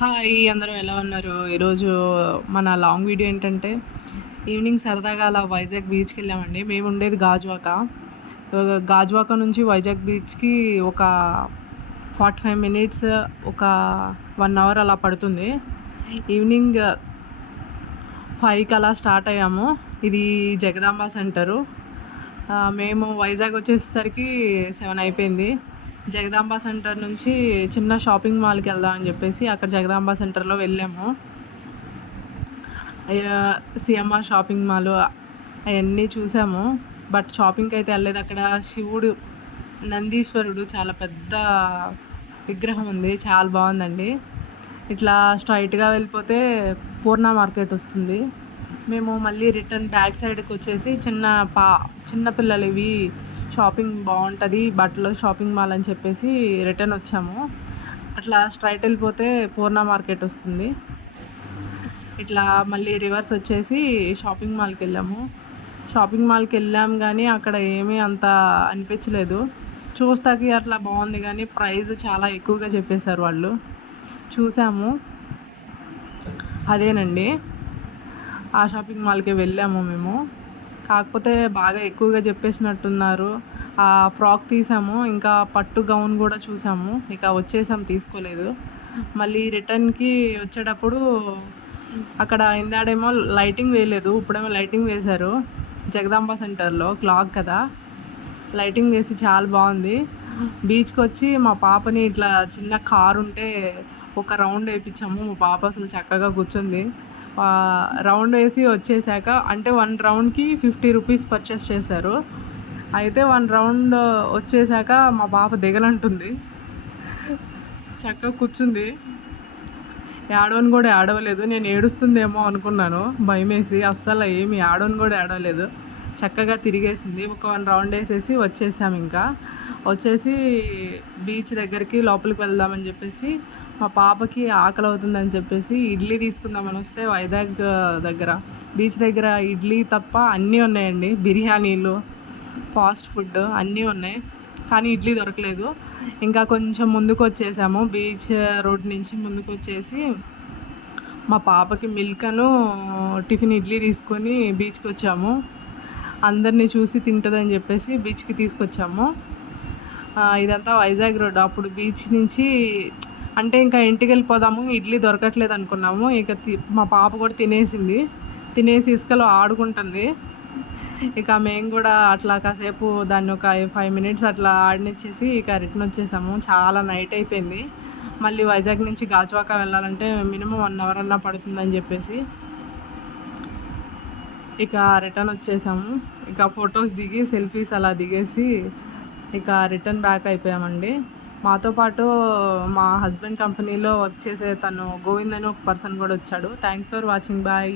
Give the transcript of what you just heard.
Hi అందరూ ఎలా ఉన్నారు? ఈరోజు మన లాంగ్ వీడియో ఏంటంటే, ఈవినింగ్ సరదాగా అలా వైజాగ్ బీచ్‌కి వెళ్ళామండి. మేము ఉండేది గాజువాక. గాజువాక నుంచి వైజాగ్ బీచ్‌కి ఒక 45 మినిట్స్, ఒక 1 అవర్ అలా పడుతుంది. ఈవినింగ్ 5కి అలా స్టార్ట్ అయ్యాము. ఇది జగదాంబ సెంటరు. మేము వైజాగ్ వచ్చేసరికి 7 అయిపోయింది. జగదాంబ సెంటర్ నుంచి చిన్న షాపింగ్ మాల్కి వెళ్దాం అని చెప్పేసి అక్కడ జగదాంబ సెంటర్లో వెళ్ళాము. సిఎంఆర్ షాపింగ్ మాల్ అవన్నీ చూసాము. బట్ షాపింగ్కి అయితే వెళ్ళలేదు. అక్కడ శివుడు, నందీశ్వరుడు చాలా పెద్ద విగ్రహం ఉంది, చాలా బాగుందండి. ఇట్లా స్ట్రైట్గా వెళ్ళిపోతే పూర్ణ మార్కెట్ వస్తుంది. మేము మళ్ళీ రిటర్న్ బ్యాక్ సైడ్కి వచ్చేసి చిన్న పిల్లలవి షాపింగ్ బాగుంటుంది, బట్టలు షాపింగ్ మాల్ అని చెప్పేసి రిటర్న్ వచ్చాము. అట్లా స్ట్రైట్ వెళ్ళిపోతే పూర్ణ మార్కెట్ వస్తుంది. ఇట్లా మళ్ళీ రివర్స్ వచ్చేసి షాపింగ్ మాల్కి వెళ్ళాము. షాపింగ్ మాల్కి వెళ్ళాం కానీ అక్కడ ఏమీ అంత అనిపించలేదు. చూస్తాకి అట్లా బాగుంది కానీ ప్రైస్ చాలా ఎక్కువగా చెప్పేశారు వాళ్ళు. చూసాము, అదేనండి, ఆ షాపింగ్ మాల్కి వెళ్ళాము మేము. కాకపోతే బాగా ఎక్కువగా చెప్పేసినట్టున్నారు. ఆ ఫ్రాక్ తీసాము, ఇంకా పట్టు గౌన్ కూడా చూసాము. ఇక వచ్చేసాము, తీసుకోలేదు. మళ్ళీ రిటర్న్కి వచ్చేటప్పుడు అక్కడ ఇందాడేమో లైటింగ్ వేయలేదు, ఇప్పుడేమో లైటింగ్ వేశారు. జగదాంబ సెంటర్లో క్లాక్ కదా, లైటింగ్ వేసి చాలా బాగుంది. బీచ్కి వచ్చి మా పాపని ఇట్లా చిన్న కారు ఉంటే ఒక రౌండ్ వేయించాము. మా పాప అసలు చక్కగా కూర్చుంది. రౌండ్ వేసి వచ్చేసాక, అంటే 1 రౌండ్కి 50 రూపీస్ పర్చేస్ చేశారు. అయితే 1 రౌండ్ వచ్చేసాక మా పాప దిగలంటుంది, చక్కగా కూర్చుంది. ఏడవని కూడా ఏడవలేదు. నేను ఏడుస్తుందేమో అనుకున్నాను, భయమేసి. అస్సలు ఏమి ఏడవని కూడా ఏడవలేదు, చక్కగా తిరిగేసింది. ఒక 1 రౌండ్ వేసేసి వచ్చేసాము. ఇంకా వచ్చేసి బీచ్ దగ్గరికి లోపలికి వెళ్దామని చెప్పేసి, మా పాపకి ఆకలి అవుతుందని చెప్పేసి ఇడ్లీ తీసుకుందామని వస్తే, వైజాగ్ దగ్గర బీచ్ దగ్గర ఇడ్లీ తప్ప అన్నీ ఉన్నాయండి. బిర్యానీలు, ఫాస్ట్ ఫుడ్ అన్నీ ఉన్నాయి, కానీ ఇడ్లీ దొరకలేదు. ఇంకా కొంచెం ముందుకు వచ్చేసాము, బీచ్ రోడ్ నుంచి ముందుకు వచ్చేసి మా పాపకి మిల్క్ను టిఫిన్ ఇడ్లీ తీసుకొని బీచ్కి వచ్చాము. అందరినీ చూసి తింటుందని చెప్పేసి బీచ్కి తీసుకొచ్చాము. ఇదంతా వైజాగ్ రోడ్. అప్పుడు బీచ్ నుంచి అంటే ఇంకా ఇంటికి వెళ్ళిపోదాము, ఇడ్లీ దొరకట్లేదు అనుకున్నాము. ఇక మా పాప కూడా తినేసి ఇసుకలో ఆడుకుంటుంది. ఇక మేము కూడా అట్లా కాసేపు దాన్ని ఒక 5 మినిట్స్ అట్లా ఆడినిచ్చేసి ఇక రిటర్న్ వచ్చేసాము. చాలా నైట్ అయిపోయింది. మళ్ళీ వైజాగ్ నుంచి గాజువాక వెళ్ళాలంటే మినిమం 1 అవర్ అన్నా పడుతుందని చెప్పేసి ఇక రిటర్న్ వచ్చేసాము. ఇక ఫొటోస్ దిగి సెల్ఫీస్ అలా దిగేసి ఇక రిటర్న్ బ్యాక్ అయిపోయామండి. మాతో పాటు మా హస్బెండ్ కంపెనీలో వర్క్ చేసే తను గోవింద్ అని ఒక పర్సన్ కూడా వచ్చాడు. Thanks for watching, bye.